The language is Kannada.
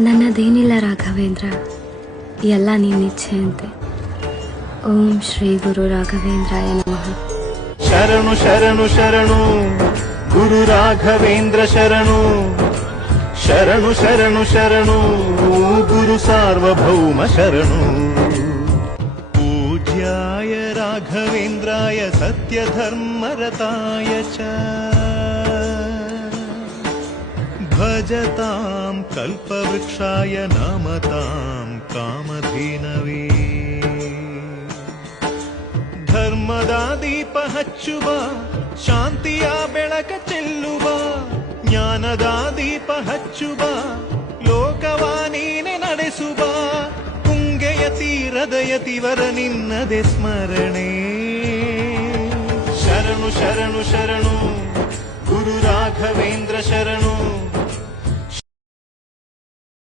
ನನ್ನದೇನಿಲ್ಲ ರಾಘವೇಂದ್ರ, ಎಲ್ಲ ನಿನ್ನಿಚ್ಛೆಯಂತೆ. ಓಂ ಶ್ರೀ ಗುರು ರಾಘವೇಂದ್ರಾಯ ನಮಃ. ಶರಣು ಶರಣು ಶರಣು ಗುರು ರಾಘವೇಂದ್ರ ಶರಣು. ಶರಣು ಶರಣು ಶರಣು ಗುರು ಸಾರ್ವಭೌಮ ಶರಣು. ಪೂಜ್ಯಾಯ ರಾಘವೇಂದ್ರಾಯ ಸತ್ಯಧರ್ಮರತಾಯ ಚ ಭಜತಾಂ ಕಲ್ಪವೃಕ್ಷಾಯ ನಮತಾಂ ಕಾಮಧೇನವೇ. ಧರ್ಮದ ದೀಪ ಹಚ್ಚುವ, ಶಾಂತಿಯ ಬೆಳಕ ಚೆಲ್ಲುವ, ಜ್ಞಾನದ ದೀಪ ಹಚ್ಚುವ, ಲೋಕವ ನೀನೆ ನಡೆಸುವ, ತುಂಗೆಯ ತೀರದ ಯತಿವರ ನಿನ್ನದೆ ಸ್ಮರಣೆ. ಶರಣು ಶರಣು ಶರಣು ಗುರು ರಾಘವೇಂದ್ರ ಶರಣು.